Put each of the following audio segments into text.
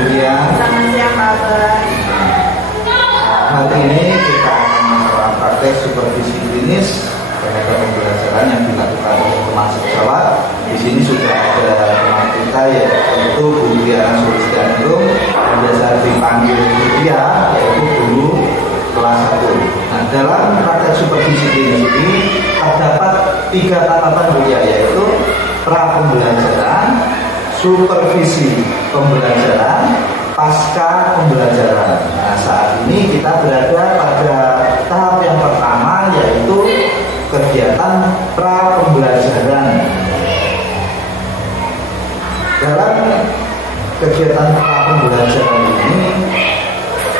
Budian. Selamat siang Pak Bos. Hari ini kita akan melakukan praktek supervisi klinis terhadap pembelajaran yang dilakukan oleh teman sejawat. Di sini sudah ada teman kita yaitu Bu Diana Sulistianung yang biasa dipanggil Budia, yaitu guru kelas 1. Nah, dalam praktek supervisi klinis ini terdapat 3 tahapan Budia, yaitu pra pembelajaran, supervisi pembelajaran, pasca pembelajaran. Nah, saat ini kita berada pada tahap yang pertama, yaitu kegiatan pra pembelajaran. Dalam kegiatan pra pembelajaran ini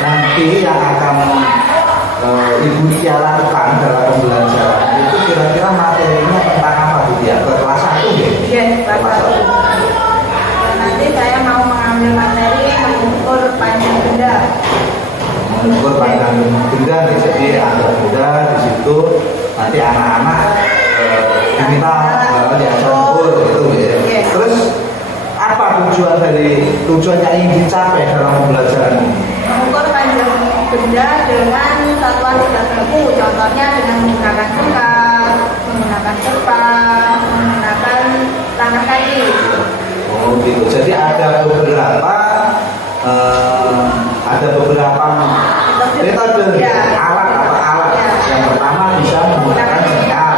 nanti yang akan Ibu Tia lakukan dalam pembelajaran itu kira-kira materinya tentang apa Bu Tia? Ke kelas 1 ya? Iya, kelas 1. Nanti saya mau mengambil materi mengukur panjang benda. Mengukur panjang benda, jadi ada benda di situ. Nanti anak-anak diminta diajar ukur gitu ya. Terus apa tujuan yang ingin dicapai dalam pembelajaran ini? Mengukur panjang benda dengan satuan tidak baku, contohnya dengan menggunakan sengkat, menggunakan cepat, menggunakan langkah kaki. Oh gitu. Jadi ada beberapa metode alat. Yang pertama bisa menggunakan jengkal.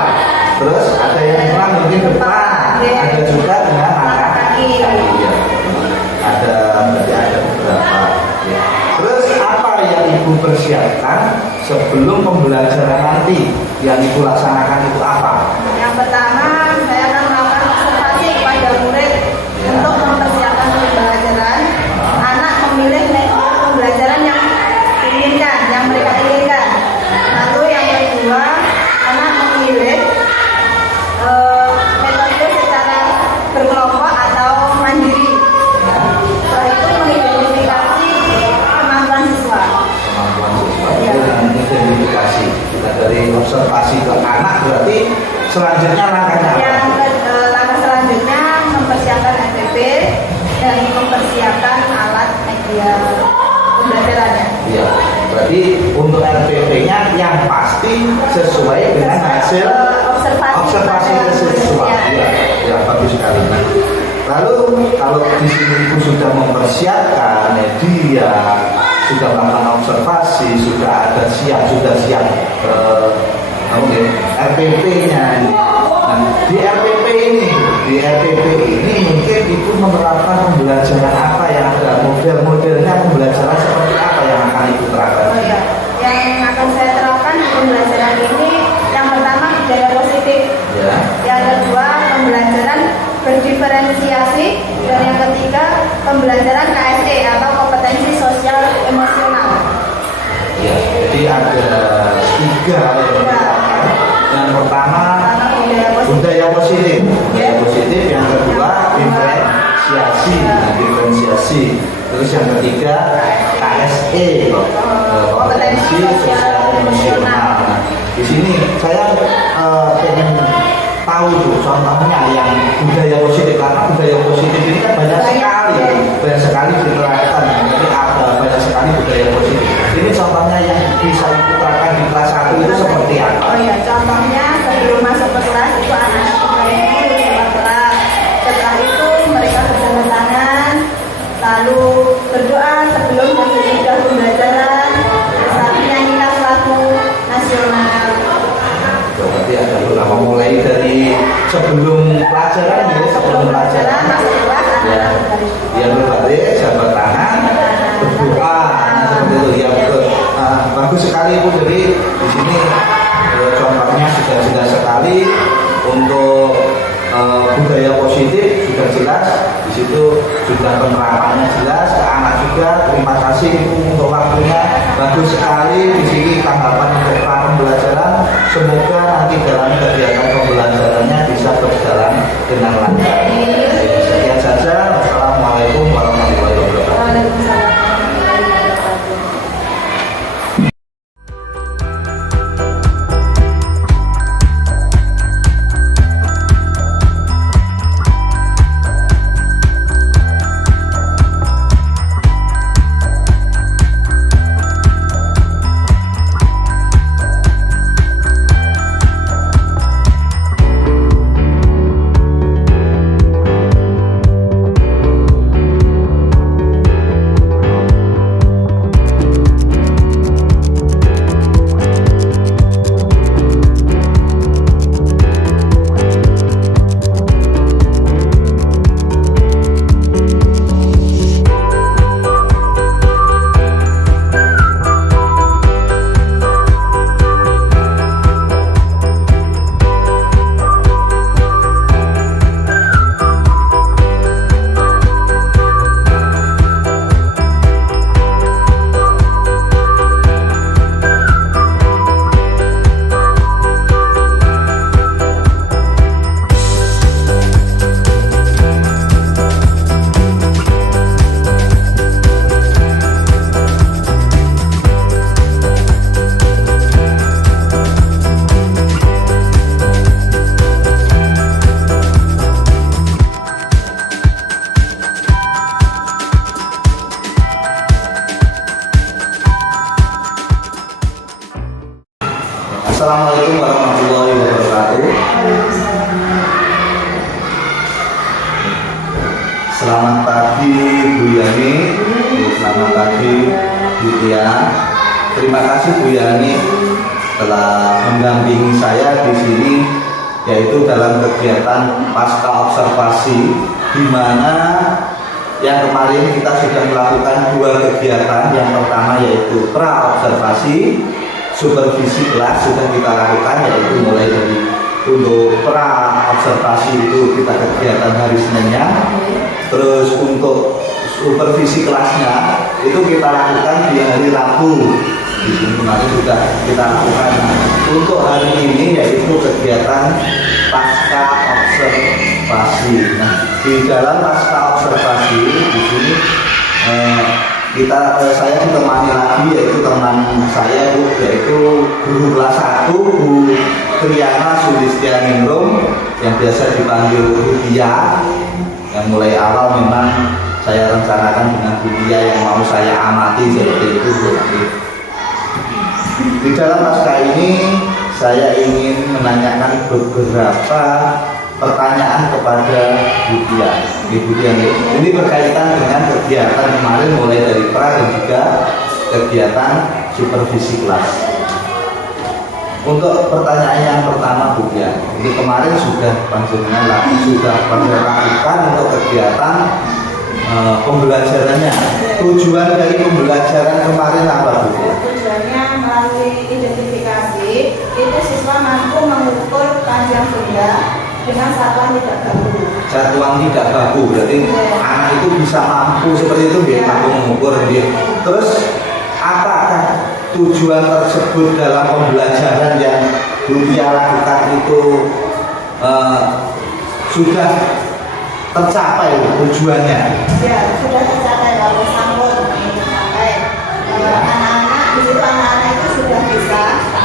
Terus ada yang kurang mungkin depan. Ada juga dengan langkah kaki. Iya. Ada beberapa. Ya. Terus apa yang Ibu persiapkan sebelum pembelajaran nanti yang Ibu laksanakan itu apa? Yang pertama saya akan melakukan observasi kepada murid untuk mempersiapkan pembelajaran. Anak memilih metode pembelajaran yang diinginkan, yang mereka inginkan. Lalu yang kedua, anak memilih metode secara berkelompok atau mandiri. Setelah itu mengidentifikasi kemampuan siswa. Identifikasi. Kita dari observasi ke anak berarti selanjutnya langkahnya apa? Langkah selanjutnya mempersiapkan RPP dan mempersiapkan alat media pembelajarannya. Iya. Berarti untuk RPP-nya yang pasti sesuai dengan hasil observasi siswa. Iya. Ya, bagus sekali. Lalu kalau di sini Ibu sudah mempersiapkan media, sudah melakukan observasi, sudah siap RPP-nya. Nah, di RPP ini mungkin Ibu menerapkan pembelajaran apa yang ada model-modelnya, pembelajaran seperti apa yang akan Ibu terapkan? Oh iya, yang akan saya terapkan di pembelajaran ini yang pertama budaya positif, Ya. yang kedua pembelajaran berdiferensiasi, dan yang ketiga pembelajaran KSE atau kompetensi sosial emosional. Ya, jadi ada 3 yang pertama budaya positif, yang kedua diferensiasi, terus yang ketiga KSE, kompetensi sosial emosional. Nah, di sini saya ingin tahu tuh contohnya yang budaya positif, karena budaya positif ini kan banyak sekali diterapkan. Jadi ada banyak sekali budaya positif. Ini contohnya yang bisa diterapkan di kelas 1 itu seperti apa? Oh iya, contohnya sebelum masuk ke kelas itu anak-anak berkumpul di luar kelas. Setelah itu mereka berjabat tangan, lalu berdoa sebelum dan sesudah pembelajaran, sambil menyanyikan lagu nasional. Berarti ada beberapa mulai dari sebelum pelajaran masuk kelas, ya berbaris, jabat tangan, berdoa, seperti itu ya betul. Bagus sekali Bu. Jadi di sini contohnya sudah jelas sekali untuk budaya positif sudah jelas, di situ sudah penerapannya jelas, ke anak juga. Terima kasih Ibu untuk waktunya, bagus sekali. Di sini tanggapan untuk pembelajaran, semoga nanti dalam kegiatan pembelajarannya bisa berjalan dengan lancar. Sekian saja. Wassalamualaikum warahmatullahi wabarakatuh. Waalaikumsalam. Assalamualaikum warahmatullahi wabarakatuh. Selamat pagi Bu Yani, selamat pagi Bu Tia. Terima kasih Bu Yani telah mendampingi saya di sini, yaitu dalam kegiatan pasca observasi, di mana yang kemarin kita sudah melakukan 2 kegiatan. Yang pertama yaitu pra observasi, supervisi kelas sudah kita lakukan, yaitu mulai dari untuk pra observasi itu kita kegiatan hari Seninnya, terus untuk supervisi kelasnya itu kita lakukan di hari Rabu. Di sini kemarin sudah kita lakukan. Untuk hari ini yaitu kegiatan pasca observasi. Nah, di dalam pasca observasi di sini saya ditemani lagi, yaitu teman saya Bu, yaitu guru kelas 1 Bu Triana Sulistianingrum yang biasa dipanggil Bu Tia, yang mulai awal memang saya rencanakan dengan Bu Tia yang mau saya amati seperti itu Bu. Di dalam pasca ini saya ingin menanyakan beberapa pertanyaan kepada Bu Tia. Ibu Tia, ini berkaitan dengan kegiatan kemarin mulai dari pra dan juga kegiatan supervisi kelas. Untuk pertanyaan yang pertama Bu Tia, ini kemarin sudah panjenengan lakukan untuk kegiatan pembelajarannya. Tujuan dari pembelajaran kemarin apa Bu Tia? Tujuannya melalui identifikasi itu siswa mampu mengukur panjang benda dengan satuan tidak baku. Satuan tidak baku, berarti anak itu bisa mampu seperti itu ya, mampu mengukur dia. Terus apakah tujuan tersebut dalam pembelajaran yang Bu Tia lakukan itu sudah tercapai tujuannya? Ya, sudah tercapai kalau sampul tercapai. Anak-anak di situ anak-anak itu sudah bisa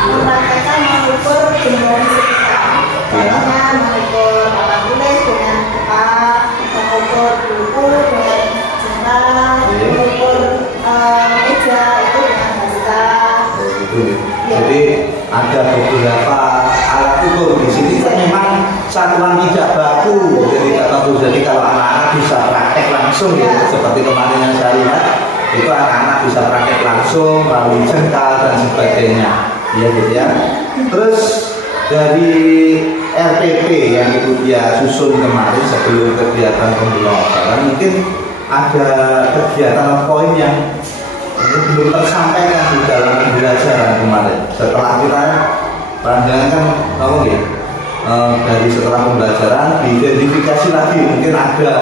mempraktekkan mengukur jumlah di sekitar. Contohnya mengukur papan tulis dengan tepat, mengukur buku dengan jumlah, mengukur meja itu dengan basta. Jadi ada beberapa alat ukur di sini kan memang satuan tidak baku, jadi tidak baku. Jadi kalau anak-anak bisa praktek langsung ya, seperti kemarin yang saya lihat itu anak-anak bisa praktek langsung melalui jengkal dan sebagainya, ya gitu ya. Terus dari RPP yang Ibu Tia susun kemarin sebelum kegiatan pembelajaran, mungkin ada kegiatan poin yang belum tersampaikan di dalam pembelajaran kemarin. Setelah kita pandangan kan ngomong ya, dari setelah pembelajaran diidentifikasi lagi, mungkin ada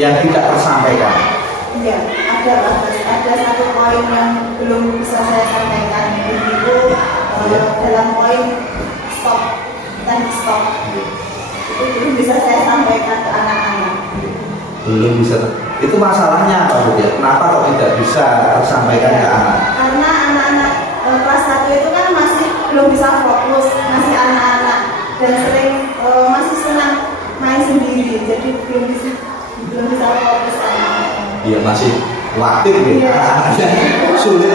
yang tidak tersampaikan. Iya, ada satu poin yang belum bisa saya sampaikan, itu dalam poin stop dan stop. Itu belum bisa saya sampaikan ke anak-anak. Belum bisa. Itu masalahnya apa Bu ya? Kenapa kok tidak bisa tersampaikan ke anak? Karena anak-anak kelas 1 itu kan masih belum bisa fokus, masih anak-anak dan sering masih senang main sendiri, jadi belum bisa fokus anak-anak. Iya, masih wakil ya, anaknya sulit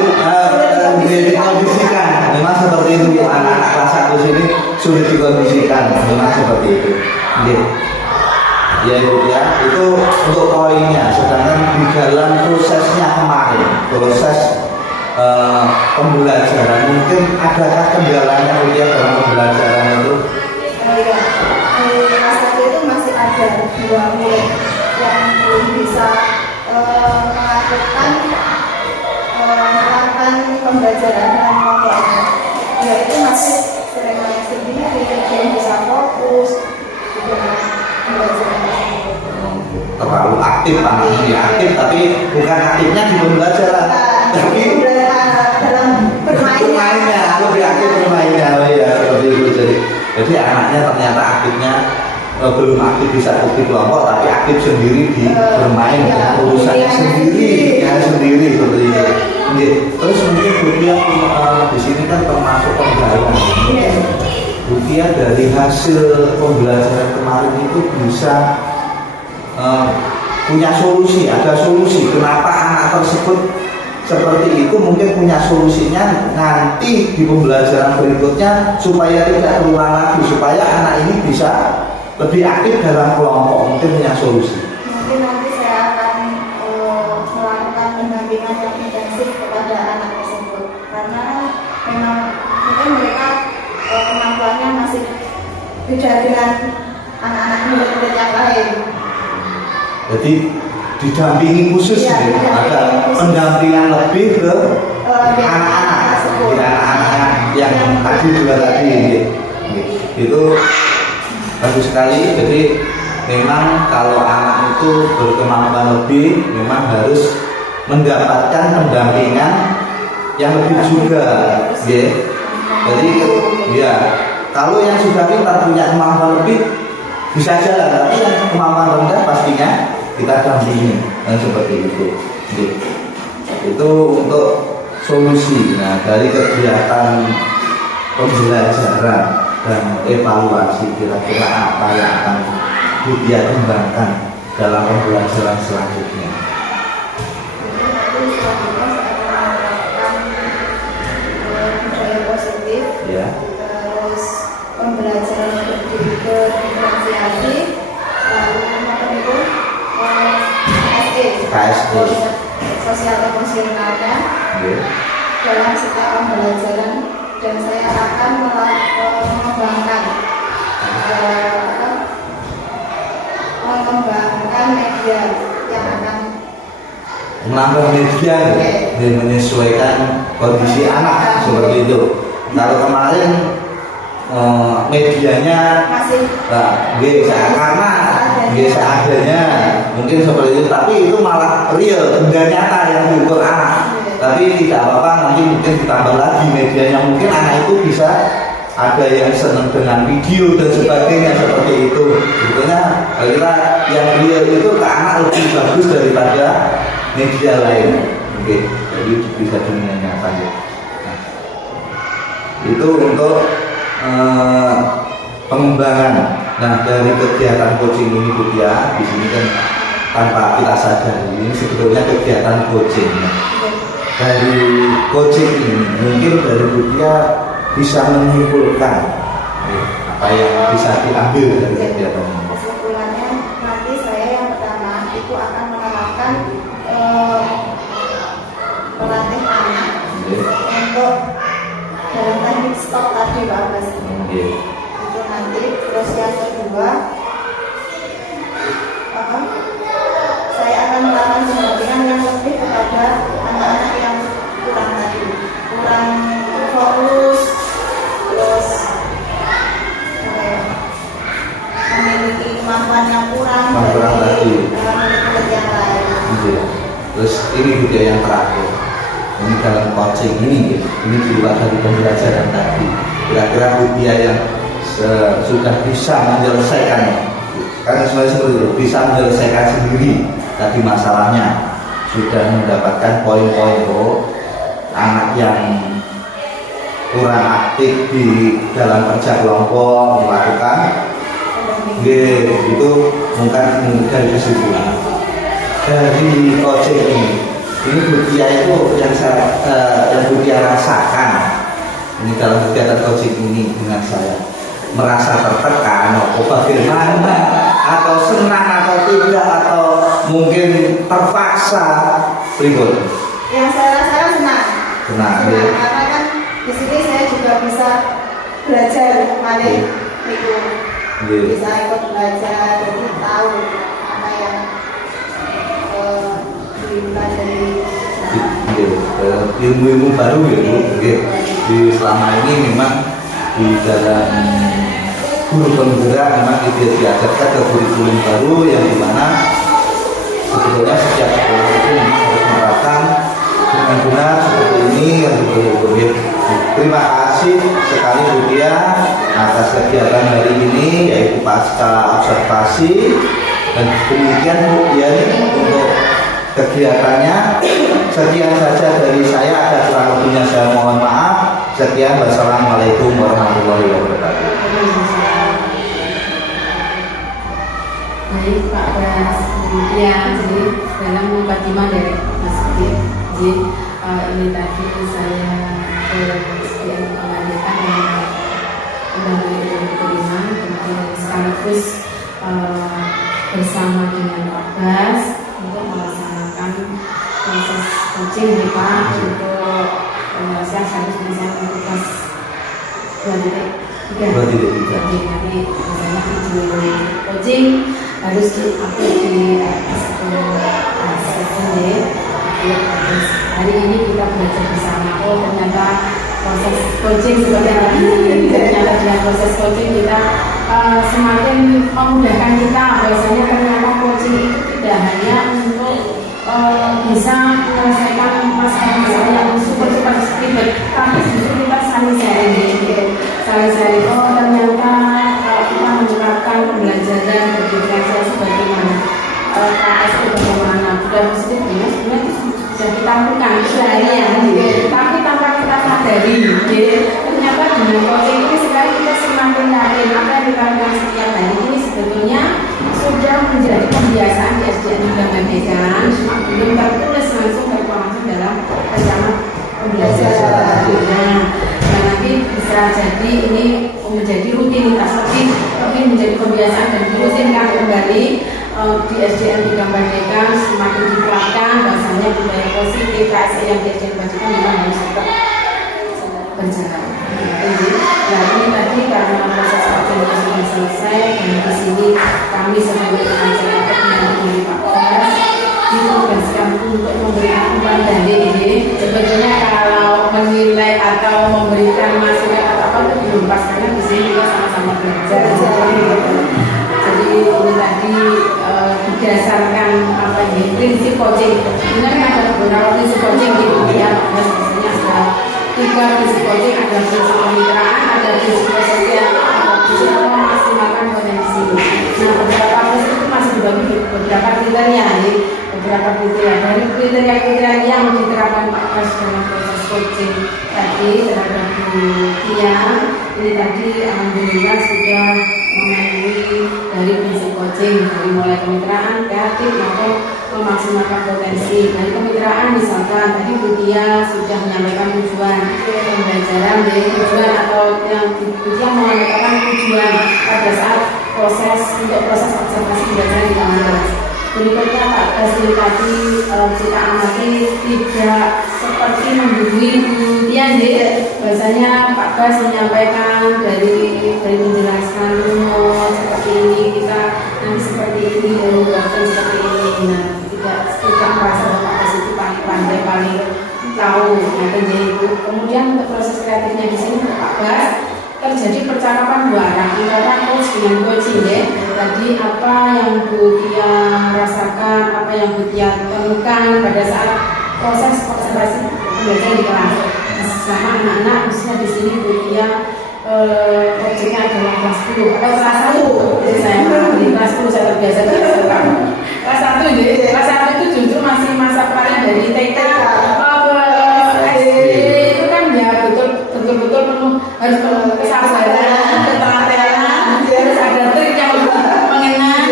dikondisikan. Memang seperti itu Bu, anak-anak kelas 1 sini sulit dikondisikan, memang seperti itu. Ya Ibu ya, itu untuk poinnya. Sedangkan di dalam prosesnya kemarin, proses pembelajaran, mungkin adakah kendalanya Bu ya dalam pembelajaran itu? Ya, di kelas 1 itu masih ada 2 murid yang belum bisa melakukan pembelajaran dengan kelompoknya. Ya itu masih sering main sendiri, belum bisa fokus dengan pembelajaran. Terlalu aktif anaknya, ya aktif tapi bukan aktifnya di pembelajaran, tapi dalam bermainnya, lebih aktif bermainnya, ya seperti itu. Jadi anaknya ternyata aktifnya belum aktif di satu kelompok, tapi aktif sendiri di bermain dengan urusannya sendiri, ya sendiri seperti itu. Terus mungkin Bu Tia di sini kan termasuk penggalang. Bu Tia dari hasil pembelajaran kemarin itu bisa punya solusi, ada solusi kenapa anak tersebut seperti itu mungkin punya solusinya nanti di pembelajaran berikutnya supaya tidak terulang lagi, supaya anak ini bisa lebih aktif dalam kelompok, mungkin punya solusi. Mungkin nanti saya akan melakukan pendampingan yang intensif kepada anak tersebut karena memang mungkin mereka kemampuannya masih beda dengan anak-anak murid-murid yang lain. Jadi didampingi khusus Ya, ya, didampingi ada khusus. pendampingan lebih ke Di anak-anak, tersebut. di anak-anak yang tadi juga tadi ya. Itu bagus sekali. Jadi memang kalau anak itu berkemampuan lebih, memang harus mendapatkan pendampingan yang lebih juga, ya. Jadi ya kalau yang sudah pintar punya kemampuan lebih bisa jalan, tapi yang kemampuan rendah pastinya kita dampingi dan seperti itu. Itu untuk solusi. Nah, dari kegiatan pembelajaran dan evaluasi kira-kira apa yang akan dia kembangkan dalam pembelajaran selanjutnya. Budaya positif, Ya, terus pembelajaran berdiferensiasi, lalu apa itu KSE. sosial emosionalnya ya. dalam setiap pembelajaran, dan saya akan mengembangkan media yang akan Menambah media dan menyesuaikan kondisi anak seperti itu. Kalau kemarin medianya masih karena seadanya mungkin seperti itu, tapi itu malah real, benda nyata yang diukur anak. Tapi tidak apa-apa, nanti mungkin ditambah lagi medianya, mungkin anak itu bisa ada yang senang dengan video dan sebagainya seperti itu. Sebetulnya kira yang real itu ke anak lebih bagus daripada media lain. Oke, jadi bisa dunia nyata ya. Nah, itu untuk pengembangan. Nah, dari kegiatan coaching ini Bu Tia, di sini kan tanpa kita sadari ini sebetulnya kegiatan coaching. Dari coaching ini mungkin dari Bu Tia bisa menyimpulkan apa yang bisa diambil dari kegiatan ini. Kesimpulannya nanti saya yang pertama itu akan menerapkan melatih anak untuk dalam teknik stop tadi Pak Abbas. Itu nanti. Terus yang kedua, saya akan melakukan pendampingan yang lebih kepada anak-anak yang kurang tadi, kurang fokus, terus memiliki kemampuan yang kurang dari murid-murid yang lain. Terus ini juga yang terakhir, ini dalam coaching ini di luar dari pembelajaran tadi, kira-kira Budia yang sudah bisa menyelesaikan, karena sebenarnya seperti itu, bisa menyelesaikan sendiri tadi masalahnya, sudah mendapatkan poin-poin anak yang kurang aktif di dalam kerja kelompok melakukan itu mungkin dari kesimpulan dari coaching ini Budia itu yang Budia rasakan ini dalam kegiatan coaching ini dengan saya merasa tertekan atau bagaimana atau senang atau tidak atau mungkin terpaksa berikut. Yang saya rasakan senang Ya. karena kan di sini saya juga bisa belajar kembali itu. Bisa ikut belajar, jadi tahu apa yang dipelajari. Ilmu-ilmu baru ya Bu. Di selama ini memang di dalam guru penggerak memang kita diajarkan ke kurikulum baru yang dimana sebetulnya setiap sekolah itu memang harus menerapkan dengan benar seperti ini yang betul-betul. Terima kasih sekali Bu Tia atas kegiatan hari ini yaitu pasca observasi, dan demikian Bu Tia untuk kegiatannya. Sekian saja dari saya, ada kurang lebihnya saya mohon maaf. Sekian, wassalamualaikum warahmatullahi wabarakatuh. Baik Pak Bas, kemudian jadi dalam mukadimah dari Mas Budi Jadi ini tadi saya SDM mengajarkan yang kembali diterima, kemudian sekaligus bersama dengan Pak Bas untuk melaksanakan proses coaching ya Pak, untuk saya harus bisa tugas 2.3 nanti misalnya video coaching harus di-upload di hari ini kita belajar bersama. Oh ternyata proses coaching seperti ini, ternyata dengan proses coaching kita semakin memudahkan kita. Biasanya ternyata coaching itu tidak hanya untuk bisa menyelesaikan masalah-masalah yang super ribet, tapi justru kita saling sharing. Oh ternyata kita menerapkan pembelajaran berdiferensiasi bagaimana, KS bagaimana, budaya positif sebenarnya itu bisa kita lakukan seharian, tapi tanpa kita sadari. Ternyata dengan coaching ini sekali kita semakin yakin apa yang kita lakukan setiap hari ini sebetulnya sudah menjadi kebiasaan di SDN Medan, belum tertulis langsung dalam rencana pembelajaran. Nah, nanti bisa jadi ini menjadi rutinitas, tapi menjadi kebiasaan dan dirutinkan kembali di SDN Medan, semakin diterapkan bahasanya budaya positif KSE yang di SDN Medan memang harus tetap berjalan. Nah ini tadi karena proses coachingnya sudah selesai dan di sini kami sebagai pengajar yang dari Pak Bas ditugaskan untuk memberikan umpan balik. Sebetulnya kalau menilai atau memberikan masukan atau apa itu belum pas karena di sini kita sama-sama belajar. Jadi ini tadi berdasarkan apa ya prinsip coaching. Ini kan ada beberapa prinsip coaching gitu ya. Biasanya ada 3 prinsip coaching, ada prinsip kemitraan, ada prinsip sosial, ada prinsip memaksimalkan potensi. Nah beberapa prinsip itu masih dibagi beberapa kriteria nih. Beberapa kriteria dari kriteria yang diterapkan Pak Bas dalam proses coaching tadi terhadap Bu Tia ini tadi alhamdulillah sudah memenuhi dari prinsip coaching dari mulai kemitraan, kreatif maupun memaksimalkan potensi. Dari kemitraan misalkan tadi Bu Tia sudah menyampaikan tujuan pembelajaran, tujuan atau yang Bu Tia menyampaikan tujuan pada saat proses observasi belajar di kelas. Berikutnya Pak Bas tadi kita amati tidak seperti menggurui Tia, bahasanya Pak Bas menyampaikan dari menjelaskan seperti ini kita nanti seperti ini dan seperti ini. Nah tidak merasa Pak Bas itu paling pandai paling tahu. Nah itu kemudian untuk proses kreatifnya di sini Pak Bas terjadi percakapan 2 arah antara coach dengan coaching ya. Tadi apa yang Bu Tia rasakan, apa yang Bu Tia temukan pada saat proses observasi pembelajaran di kelas sama anak-anak, khususnya di sini Bu Tia objeknya adalah kelas 10 atau kelas 1. Jadi saya di kelas 10 saya terbiasa kelas 1 jadi kelas 1 itu justru masih masa peralihan dari TK itu kan ya betul-betul penuh harus penuh kesabaran, ketelatenan, harus ada trik yang mengenai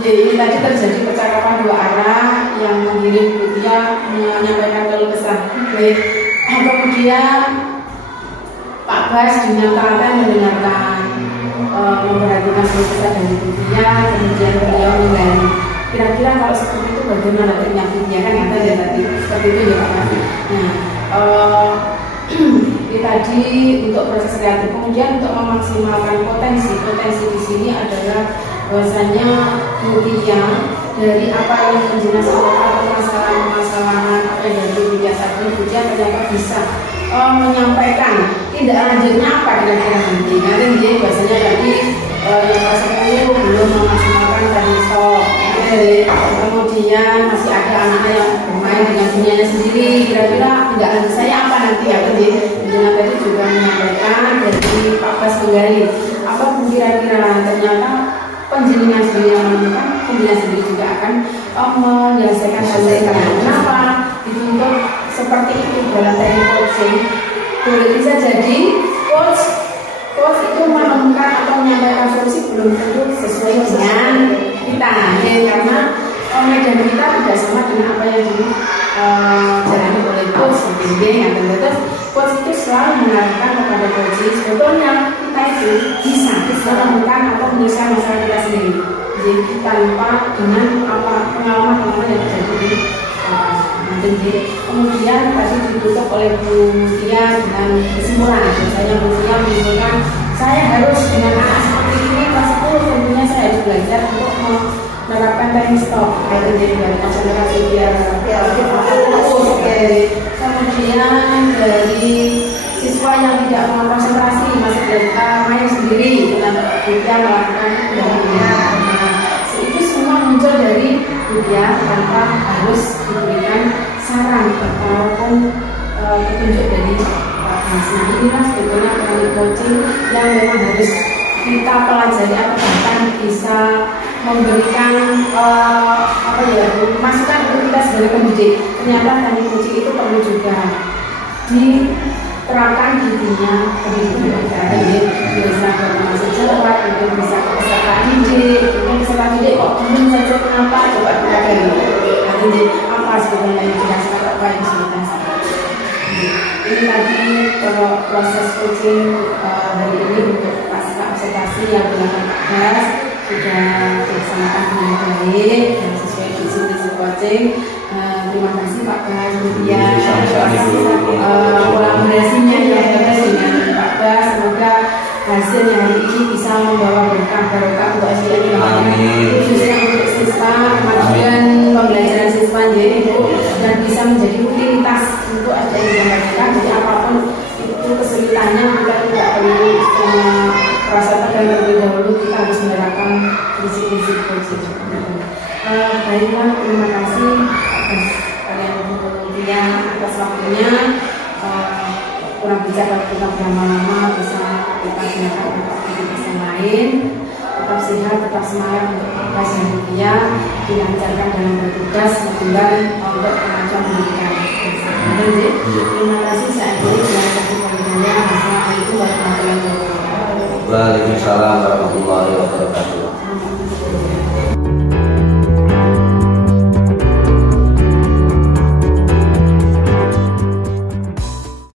jadi tadi terjadi percakapan 2 arah yang mengirim Bu Tia menyampaikan keluh kesah. Kemudian Pak Bas dengan telaten mendengarkan memperhatikan keluh kesah dari Bu Tia, kemudian beliau menggali kira-kira kalau seperti itu bagaimana triknya Bu Tia kan ada ya tadi seperti itu ya Pak Bas. Nah ini tadi untuk proses kreatif. Kemudian untuk memaksimalkan potensi di sini adalah bahwasanya Bu Tia dari apa yang menjelaskan permasalahan apa yang dari Bu Tia tadi, Bu Tia ternyata bisa menyampaikan tindak lanjutnya apa kira-kira nanti. Nanti bahwasanya tadi yang kelas 10 belum memaksimalkan tadi stop. Kemudian masih ada anak-anak yang bermain dengan dunianya sendiri. Kira-kira tindak lanjut saya apa nanti ya? Jadi tadi juga menyampaikan dari Pak Bas menggali apa kira-kira ternyata penjenengan sendiri yang menemukan, penjenengan sendiri juga akan menyelesaikan hasilnya. Kenapa dituntut seperti itu dalam teknik coaching? Boleh bisa jadi coach itu menemukan atau menyampaikan solusi belum tentu sesuai dengan kita, karena medan kita tidak sama dengan apa yang dijalani oleh coach pembimbing. Terus coach itu selalu mengarahkan kepada coaching sebetulnya kita itu bisa menemukan atau menyelesaikan masalah kita sendiri, jadi tanpa dengan apa pengalaman yang terjadi di kemudian tadi ditutup oleh Bu Mutia dengan kesimpulan. Saya Bu Mutia menyimpulkan saya harus dengan anak seperti ini kelas 10 tentunya saya harus belajar untuk menerapkan time stop dari konsentrasi biar kemudian dari siswa yang tidak mau konsentrasi masih main sendiri dengan tidak melakukan kegiatan. Itu semua muncul dari dia tanpa harus diberikan saran ataupun petunjuk dari Mas. Nah, inilah sebetulnya teknik coaching yang memang harus kita pelajari atau bahkan bisa memberikan masukan untuk kita sebagai pendidik. Ternyata teknik coaching itu perlu juga diterapkan di dunia pendidikan kita. Jadi bisa masuk cepat, mungkin bisa peserta didik, kok mungkin saja kenapa coba kita jadi apa sebetulnya yang dirasakan, apa yang sudah ini tadi proses coaching hari ini untuk pasca observasi yang dilakukan sudah dilaksanakan dengan baik dan sesuai visi coaching. Terima kasih Pak Bas, kemudian kolaborasinya yang bagus dengan Pak Bas. Semoga hasilnya hari ini bisa membawa berkah barokah untuk SDN khususnya untuk siswa, kemajuan pembelajaran siswa jadi dan bisa menjadi rutinitas untuk SDN mereka. Jadi apapun itu kesulitannya kita tidak perlu merasa tegang terlebih dahulu, kita harus menerapkan prinsip-prinsip coaching. Baiklah, terima kasih atas kalian kemudian atas waktunya. Kurang bisa kalau kita berlama-lama, bisa kita gunakan untuk aktivitas yang lain. Tetap sehat, tetap semangat untuk tugas yang mulia, dilancarkan dalam bertugas dan untuk kemajuan pendidikan. Terima kasih. Saya akhiri dengan Assalamualaikum warahmatullahi wabarakatuh. Waalaikumsalam warahmatullahi wabarakatuh.